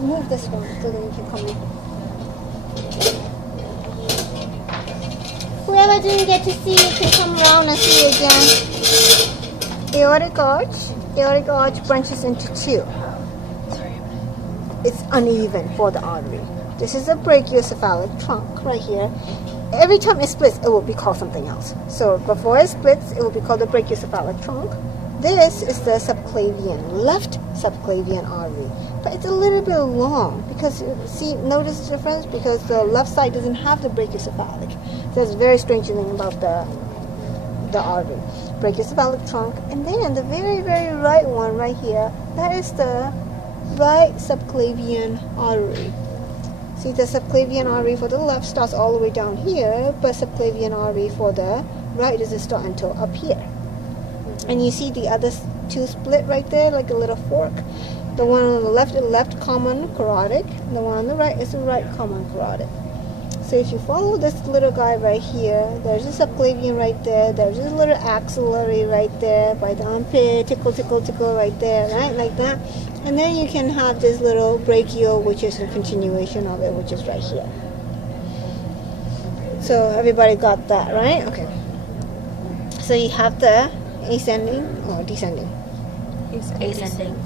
move this one so then you can come in. Whoever didn't get to see it can come around and see it again. Aortic arch branches into two. It's uneven for the artery. This is a brachiocephalic trunk right here. Every time it splits, it will be called something else. So before it splits, it will be called the brachiocephalic trunk. This is the left subclavian artery. But it's a little bit long because, see, notice the difference? Because the left side doesn't have the brachiocephalic. So it's a very strange thing about the artery. Brachiocephalic trunk. And then the very, very right one right here, that is the right subclavian artery. See, the subclavian artery for the left starts all the way down here, but subclavian artery for the right doesn't start until up here. And you see the other two split right there, like a little fork. The one on the left is left common carotid. The one on the right is the right common carotid. So if you follow this little guy right here, there's a subclavian right there. There's this little axillary right there by the armpit, tickle, tickle, tickle right there, right, like that. And then you can have this little brachial, which is a continuation of it, which is right here. So everybody got that, right? Okay. So you have the ascending or descending? Ascending.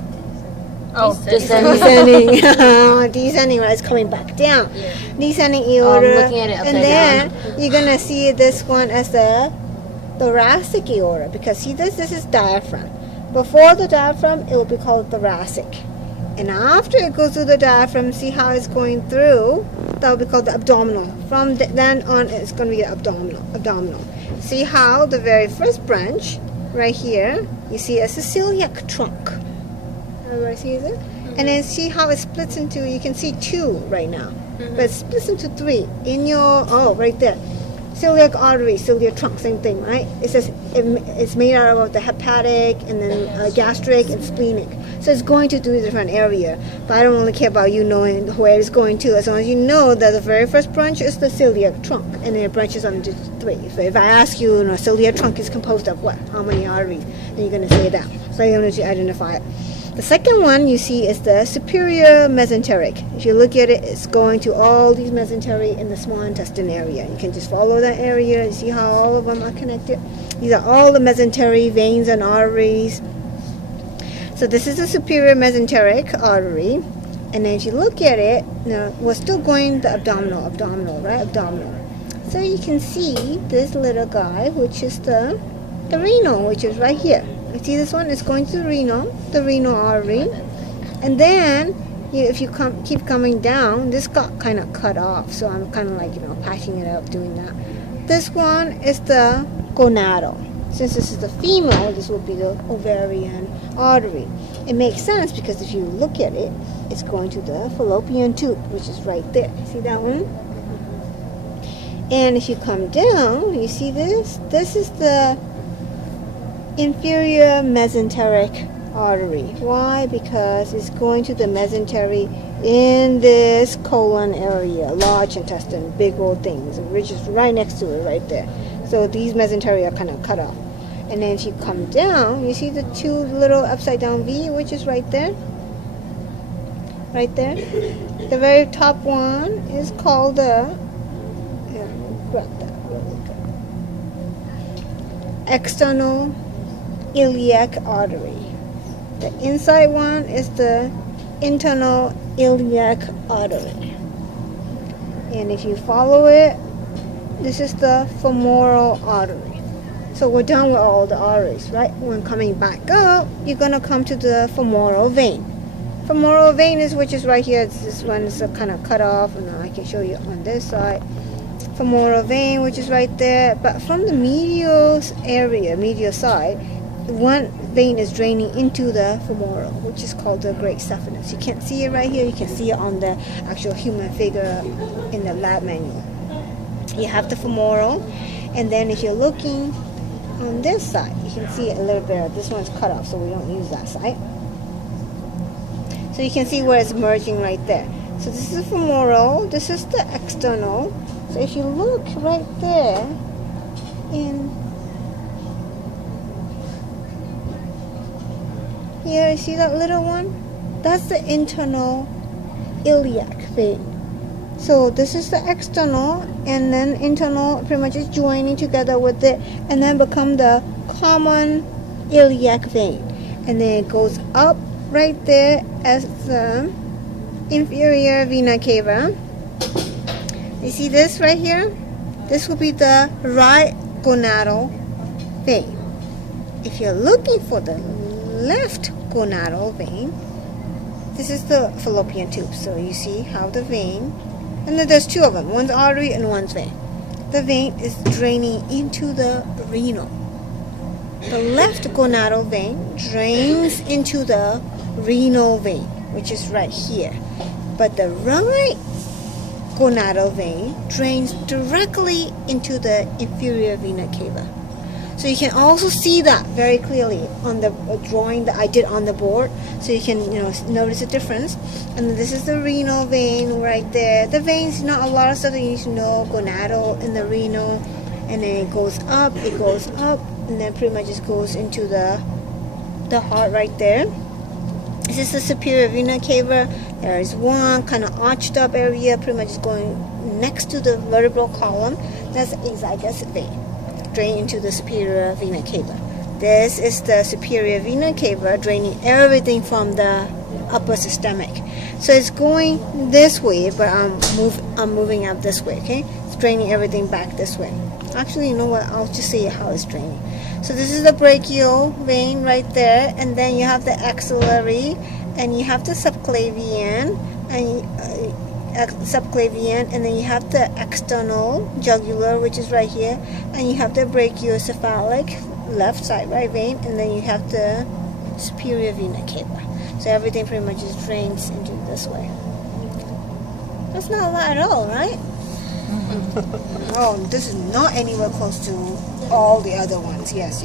Oh, descending. Descending, right? It's coming back down. Yeah. Descending aorta. I'm looking at it upside down. down. You're gonna see this one as the thoracic aorta because see this is diaphragm. Before the diaphragm, it will be called thoracic. And after it goes through the diaphragm, see how it's going through? That will be called the abdominal. From then on, it's going to be abdominal. See how the very first branch, right here, you see a celiac trunk. Everybody sees it? Mm-hmm. And then see how it splits into, you can see two right now. Mm-hmm. But it splits into three. In your, right there. Celiac artery, celiac trunk, same thing, right? It says it's made out of the hepatic and then gastric and splenic. So it's going to do a different area. But I don't really care about you knowing where it's going to, as long as you know that the very first branch is the celiac trunk, and then it branches on to three. So if I ask you, celiac trunk is composed of what? How many arteries? Then you're going to say that. So you're going to identify it. The second one you see is the superior mesenteric. If you look at it, it's going to all these mesentery in the small intestine area. You can just follow that area. You see how all of them are connected? These are all the mesentery veins and arteries. So this is the superior mesenteric artery. And then if you look at it, we're still going the abdominal, right? Abdominal. So you can see this little guy, which is the renal, which is right here. You see this one is going to the renal artery. And then if you keep coming down, this got kind of cut off. So I'm kind of like, patching it up, doing that. This one is the gonadal. Since this is the female, this will be the ovarian artery. It makes sense because if you look at it, it's going to the fallopian tube, which is right there. See that one? And if you come down, you see this? This is the inferior mesenteric artery. Why? Because it's going to the mesentery in this colon area, large intestine, big old things, which is right next to it, right there. So these mesentery are kind of cut off. And then if you come down, you see the two little upside down V, which is right there. Right there. The very top one is called the external iliac artery. The inside one is the internal iliac artery. And if you follow it, this is the femoral artery. So we're done with all the arteries, right? When coming back up, you're going to come to the femoral vein. Femoral vein is which is right here. This one is kind of cut off, and I can show you on this side. Femoral vein, which is right there. But from the medial side, one vein is draining into the femoral, which is called the great saphenous. You can't see it right here. You can see it on the actual human figure in the lab manual. You have the femoral, and then if you're looking on this side, you can see it a little bit. This one's cut off, so we don't use that side. So you can see where it's merging right there. So this is the femoral, this is the external. So if you look right there, in here, you see that little one? That's the internal iliac vein. So this is the external, and then internal pretty much is joining together with it, and then become the common iliac vein. And then it goes up right there as the inferior vena cava. You see this right here? This will be the right gonadal vein. If you're looking for the left gonadal vein, this is the fallopian tube. So you see how the vein, and then there's two of them, one's artery and one's vein. The vein is draining into the renal. The left gonadal vein drains into the renal vein, which is right here. But the right gonadal vein drains directly into the inferior vena cava. So you can also see that very clearly on the drawing that I did on the board. So you can notice the difference. And this is the renal vein right there. The veins, not a lot of stuff that you need to know. Gonadal and the renal, and then it goes up, and then pretty much just goes into the heart right there. This is the superior vena cava. There is one kind of arched up area, pretty much going next to the vertebral column. That's the azygos vein, drain into the superior vena cava. This is the superior vena cava, draining everything from the upper systemic. So it's going this way, but I'm moving up this way. Okay, it's draining everything back this way. Actually, you know what? I'll just say how it's draining. So this is the brachial vein right there, and then you have the axillary, and you have the subclavian, and and then you have the external jugular, which is right here, and you have the brachiocephalic left side right vein, and then you have the superior vena cava. So everything pretty much just drains into this way. That's not a lot at all, right? Oh, this is not anywhere close to all the other ones. Yes.